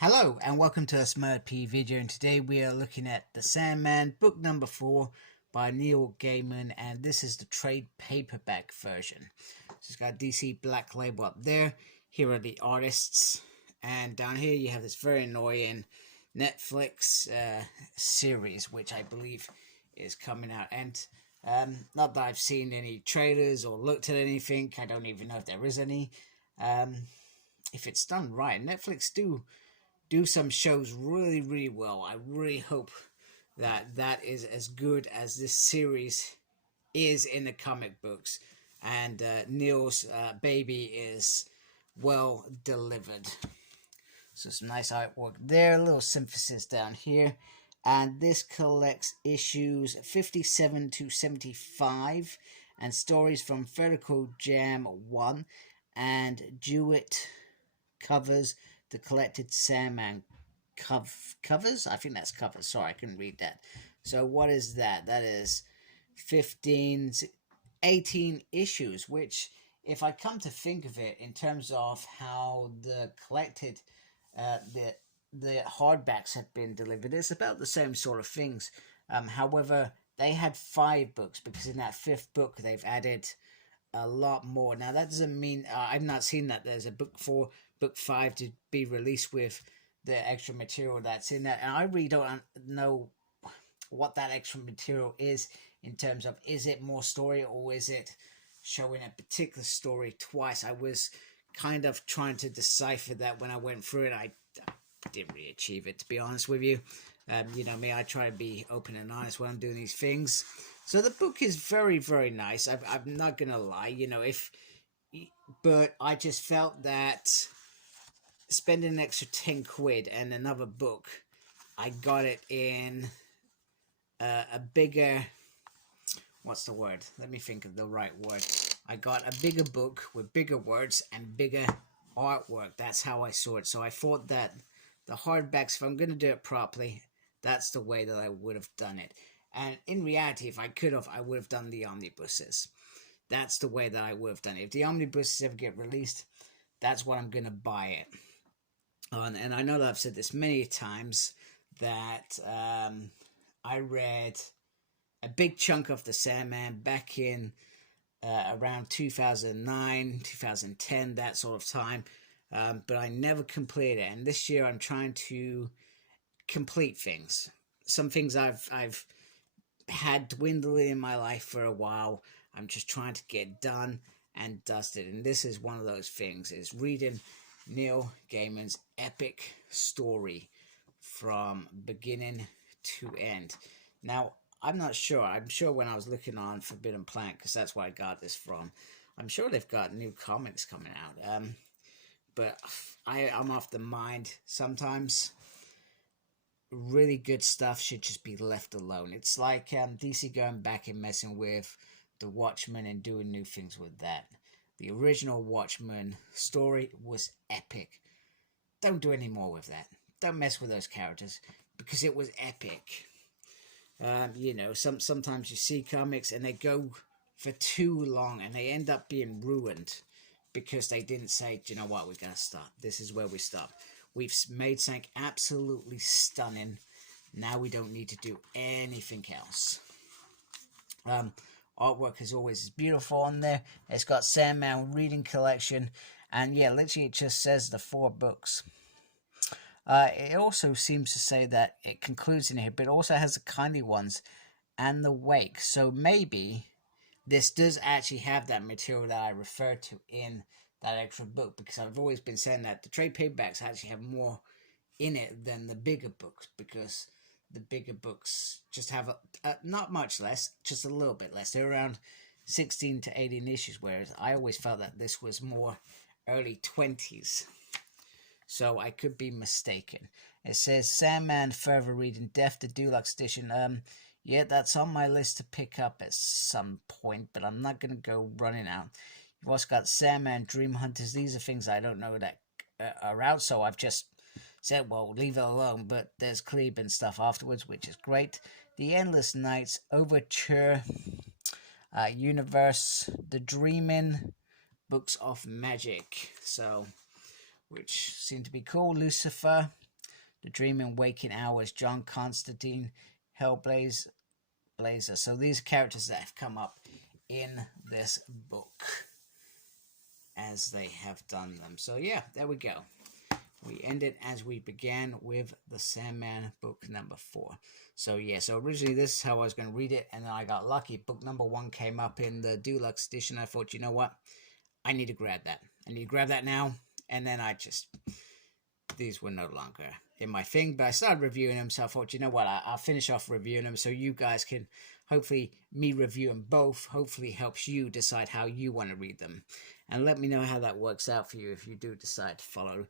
Hello and welcome to a smerdp video, and today we are looking at The Sandman, book number 4 by Neil Gaiman, and this is the trade paperback version. So it's got DC Black Label up there. Here are the artists, and down here you have this very annoying Netflix series, which I believe is coming out. And not that I've seen any trailers or looked at anything. I don't even know if there is any. If it's done right, Netflix do some shows really well. I really hope that is as good as this series is in the comic books, and Neil's baby is well delivered. So some nice artwork there, a little synthesis down here, and this collects issues 57 to 75 and stories from Vertical Jam 1, and Jewett covers the collected Sandman covers. I think that's covers. Sorry, I couldn't read that. So what is that? That is 18 issues, which, if I come to think of it, in terms of how the collected, the hardbacks have been delivered, it's about the same sort of things. However, they had 5 books, because in that 5th book they've added a lot more. Now that doesn't mean I've not seen that there's a book 4, book 5 to be released with the extra material that's in that, and I really don't know what that extra material is, in terms of, is it more story or is it showing a particular story twice. I was kind of trying to decipher that when I went through it. I didn't really achieve it, to be honest with you. You know me, I try to be open and honest when I'm doing these things. So the book is very nice. I'm not gonna lie, but I just felt that spending an extra 10 quid and another book, I got it in a bigger, what's the word? Let me think of the right word. I got a bigger book with bigger words and bigger artwork. That's how I saw it. So I thought that the hardbacks, if I'm going to do it properly, that's the way that I would have done it. And in reality, if I could have, I would have done the omnibuses. That's the way that I would have done it. If the omnibuses ever get released, that's what I'm going to buy it. And I know that I've said this many times, that I read a big chunk of The Sandman back in around 2009, 2010, that sort of time. But I never completed it. And this year I'm trying to complete things. Some things I've had dwindling in my life for a while. I'm just trying to get done and dusted. And this is one of those things, is reading Neil Gaiman's epic story from beginning to end. Now, I'm not sure. I'm sure when I was looking on Forbidden Planet, because that's where I got this from, I'm sure they've got new comics coming out. But I'm off the mind sometimes. Really good stuff should just be left alone. It's like DC going back and messing with the Watchmen and doing new things with that. The original Watchmen story was epic. Don't do any more with that. Don't mess with those characters, because it was epic. Sometimes you see comics and they go for too long and they end up being ruined because they didn't say, do you know what, we're going to stop. This is where we stop. We've made something absolutely stunning. Now we don't need to do anything else. Artwork, as always, is beautiful on there. It's got Sandman reading collection, and yeah, literally it just says the 4 books. It also seems to say that it concludes in here, but it also has the kindly ones and the wake. So maybe this does actually have that material that I referred to in that extra book, because I've always been saying that the trade paperbacks actually have more in it than the bigger books, because the bigger books just have not much less, just a little bit less. They're around 16 to 18 issues, whereas I always felt that this was more early 20s. So I could be mistaken. It says Sandman Further Reading Death, the Deluxe Edition. Yeah, that's on my list to pick up at some point, but I'm not going to go running out. You've also got Sandman Dream Hunters. These are things I don't know that are out, so I've just said, well, leave it alone. But there's Klebe and stuff afterwards, which is great. The Endless Nights, Overture, Universe, The Dreaming, Books of Magic, so, which seem to be cool. Lucifer, The Dreaming Waking Hours, John Constantine, Hellblazer. So these characters that have come up in this book as they have done them. So yeah, there we go. We ended as we began with the Sandman book number 4. So yeah, so originally this is how I was going to read it, and then I got lucky. Book number 1 came up in the deluxe edition. I thought, you know what? I need to grab that. I need to grab that now. And then these were no longer in my thing, but I started reviewing them, so I thought, you know what? I'll finish off reviewing them so you guys can, hopefully, me reviewing both, hopefully helps you decide how you want to read them. And let me know how that works out for you if you do decide to follow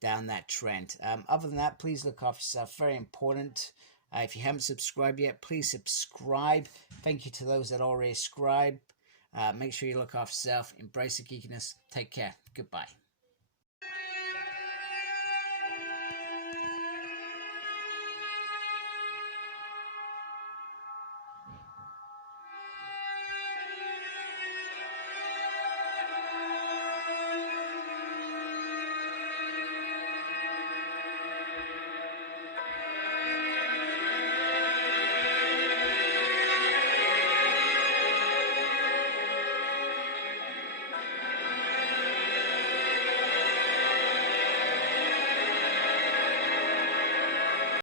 down that trend. Other than that, please look after yourself. Very important. If you haven't subscribed yet, please subscribe. Thank you to those that already subscribe. Make sure you look after yourself. Embrace the geekiness. Take care. Goodbye.